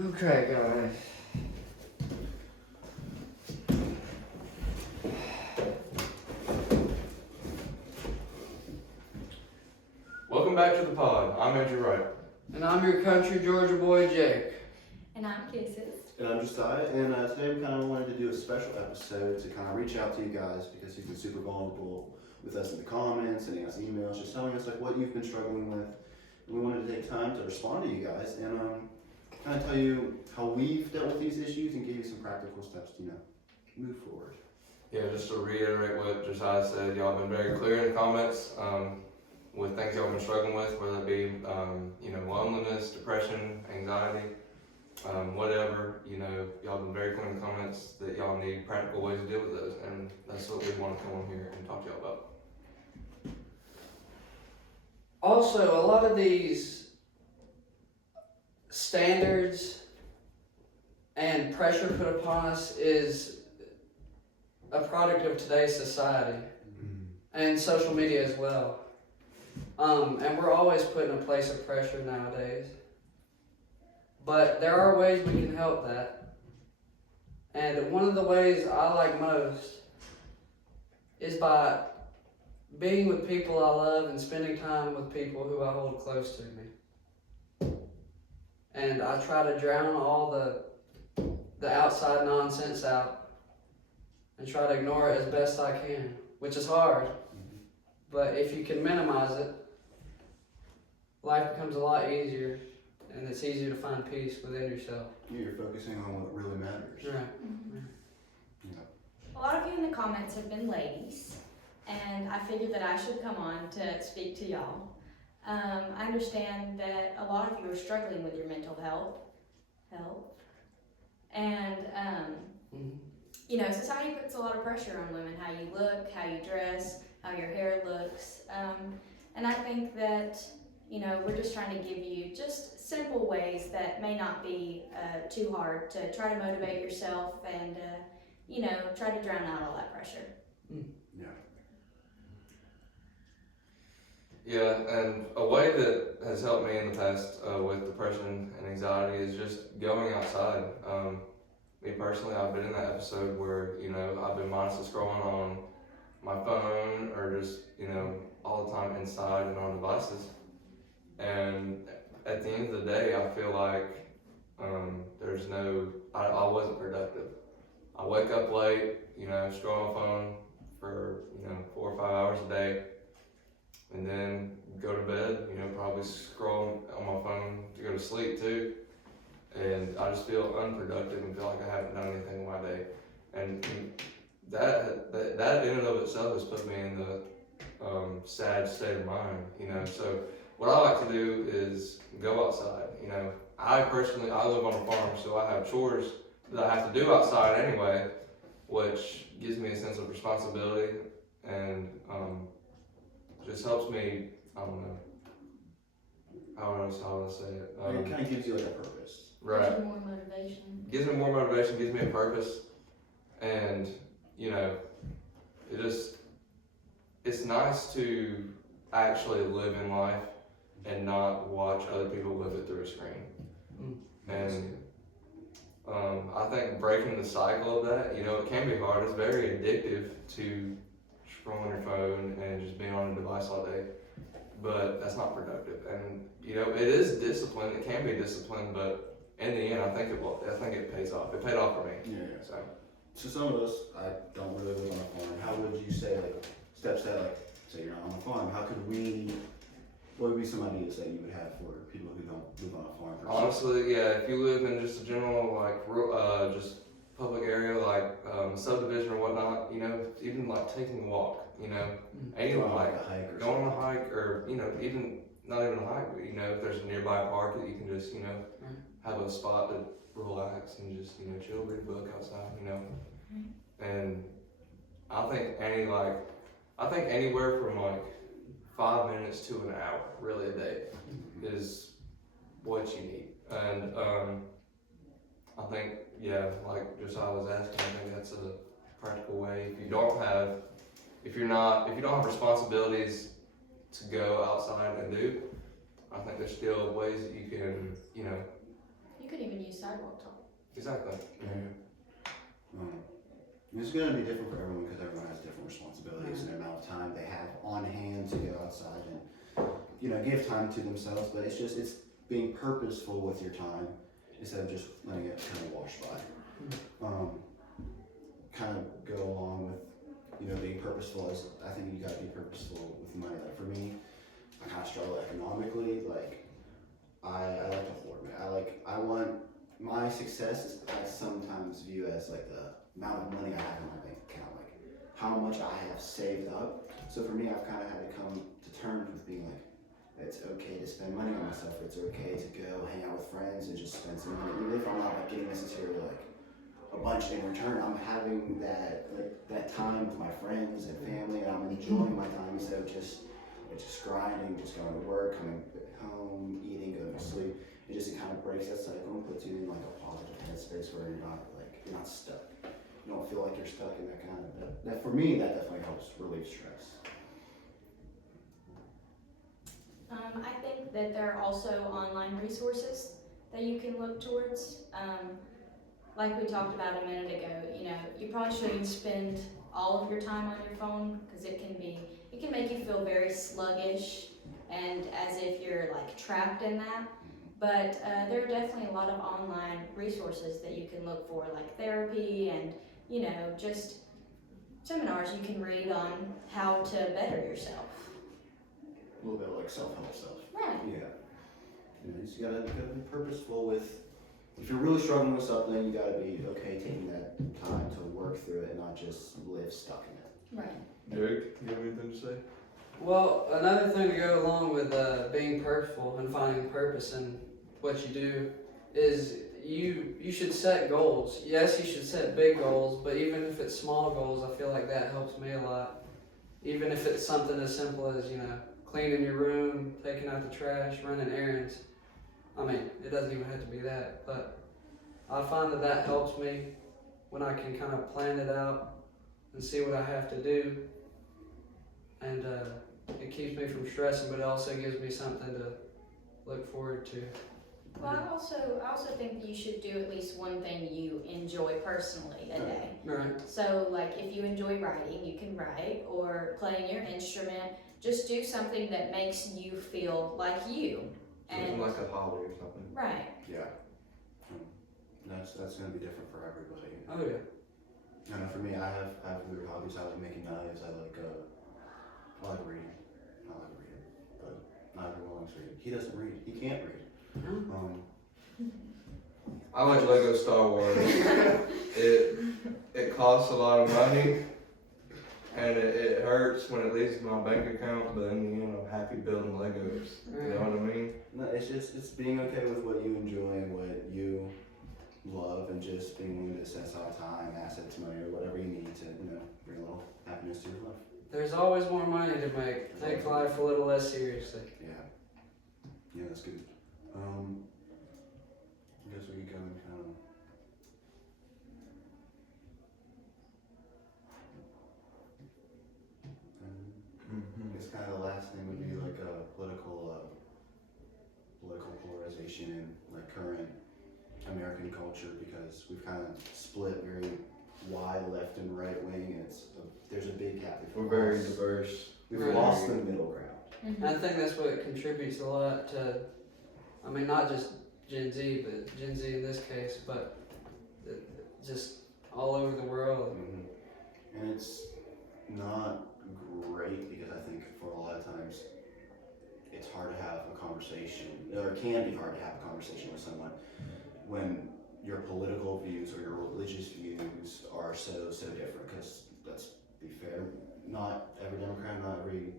Okay, guys. Welcome back to the pod. I'm Andrew Wright. And I'm your country Georgia boy, Jake. And I'm Kisses. And I'm Josiah, and today we kind of wanted to do a special episode to kind of reach out to you guys because you've been super vulnerable with us in the comments, sending us emails, just telling us like what you've been struggling with. And we wanted to take time to respond to you guys and kind of tell you how we've dealt with these issues and give you some practical steps to, move forward. Yeah, just to reiterate what Josiah said, y'all have been very clear in the comments with things y'all have been struggling with, whether it be, loneliness, depression, anxiety, whatever, y'all have been very clear in the comments that y'all need practical ways to deal with those, and that's what we want to come on here and talk to y'all about. Also, a lot of these standards and pressure put upon us is a product of today's society and social media as well. And we're always put in a place of pressure nowadays. But there are ways we can help that. And one of the ways I like most is by being with people I love and spending time with people who I hold close to me. And I try to drown all the outside nonsense out and try to ignore it as best I can, which is hard. But if you can minimize it, life becomes a lot easier and it's easier to find peace within yourself. You're focusing on what really matters. Right. A lot of you in the comments have been ladies, and I figured that I should come on to speak to y'all. I understand that a lot of you are struggling with your mental health, and society puts a lot of pressure on women, how you look, how you dress, how your hair looks, and I think that we're just trying to give you just simple ways that may not be too hard to try to motivate yourself and try to drown out all that pressure. Yeah, and a way that has helped me in the past with depression and anxiety is just going outside. Me personally, I've been in that episode where, I've been mindlessly scrolling on my phone or just, all the time inside and on devices. And at the end of the day, I feel like I wasn't productive. I wake up late, scroll on my phone for, 4 or 5 hours a day, and then go to bed, probably scroll on my phone to go to sleep too. And I just feel unproductive and feel like I haven't done anything with my day. And that in and of itself has put me in the sad state of mind, So what I like to do is go outside. I live on a farm, so I have chores that I have to do outside anyway, which gives me a sense of responsibility and just helps me, I don't know, how would I say it? It kind of gives you like a purpose. Right. Gives you more motivation. Gives me more motivation, gives me a purpose, and it's nice to actually live in life and not watch other people live it through a screen. And I think breaking the cycle of that, it can be hard. It's very addictive to scrolling your phone and just being on a device all day, but that's not productive. And it is discipline. It can be discipline, but in the end, I think it pays off. It paid off for me. Yeah. So some of us, I don't really live on a farm. How would you say steps that say you're not on a farm? What would be some ideas that you would have for people who don't live on a farm? Honestly, yeah, if you live in just a general, just public area, subdivision or whatnot, even taking a walk, any Going on hike, a hike or going on a hike, or, even, not even a hike, but, if there's a nearby park that you can just, have a spot to relax and just, chill, read a book outside, And I think anywhere from 5 minutes to an hour, really a day, is what you need. And I think, like Josiah was asking, I think that's a practical way. If you don't have responsibilities to go outside and do, I think there's still ways that you can, You could even use sidewalk talk. Exactly. It's going to be different for everyone because everyone has different responsibilities and the amount of time they have on hand to go outside and, you know, give time to themselves. But it's being purposeful with your time instead of just letting it kind of wash by. Kind of go along with, you know, being purposeful as I think you got to be purposeful with money. Like for me, I kind of struggle economically. Like I like to hoard, man. I want my success. I sometimes view as like the amount of money I have in my bank account, like how much I have saved up. So for me, I've kind of had to come to terms with being like, it's okay to spend money on myself. It's okay to go hang out with friends and just spend some money, even if I'm not like getting necessarily like a bunch in return. I'm having that time with my friends and family, and I'm enjoying my time instead of just grinding, just going to work, coming home, eating, going to sleep. It kind of breaks that cycle and puts you in like a positive headspace where you're not stuck. You don't feel like you're stuck in that kind of that for me that definitely helps relieve stress. I think that there are also online resources that you can look towards. Like we talked about a minute ago, you know, you probably shouldn't spend all of your time on your phone because it can make you feel very sluggish and as if you're like trapped in that. But there are definitely a lot of online resources that you can look for, like therapy and, you know, just seminars you can read on how to better yourself. A little bit of like self-help stuff. Right. Yeah. You know, you just gotta be purposeful with. If you're really struggling with something, you gotta be okay taking that time to work through it and not just live stuck in it. Right. Jake, you have anything to say? Well, another thing to go along with being purposeful and finding purpose in what you do is you should set goals. Yes, you should set big goals, but even if it's small goals, I feel like that helps me a lot. Even if it's something as simple as, you know, cleaning your room, taking out the trash, running errands. I mean, it doesn't even have to be that, but I find that helps me when I can kind of plan it out and see what I have to do. And it keeps me from stressing, but it also gives me something to look forward to. Well, I also think that you should do at least one thing you enjoy personally a day. Right. So, like, if you enjoy writing, you can write, or playing your instrument. Just do something that makes you feel like you. Something like a hobby or something. Right. Yeah. That's gonna be different for everybody. Oh yeah. I know for me, I have weird hobbies. I like making knives. I like reading. But not everyone likes reading. He doesn't read. He can't read. I like Lego Star Wars. it costs a lot of money, and it hurts when it leaves my bank account. But in the end, I'm happy building Legos. You know what I mean? No, it's being okay with what you enjoy and what you love, and just being willing to set aside time, assets, money, or whatever you need to, you know, bring a little happiness to your life. There's always more money to make. Take life a little less seriously. Yeah, that's good. I guess we could go and kind of. I guess kind of the last thing would be like a political polarization in like current American culture, because we've kind of split very wide left and right wing, and there's a big gap. We're very diverse. We've Right. lost the middle ground. Mm-hmm. And I think that's what contributes a lot to, I mean, not just Gen Z, but Gen Z in this case, but just all over the world. And it's not great because I think for a lot of times it's hard to have a conversation, or it can be hard to have a conversation with someone when your political views or your religious views are so different. Because let's be fair, not every Democrat, not every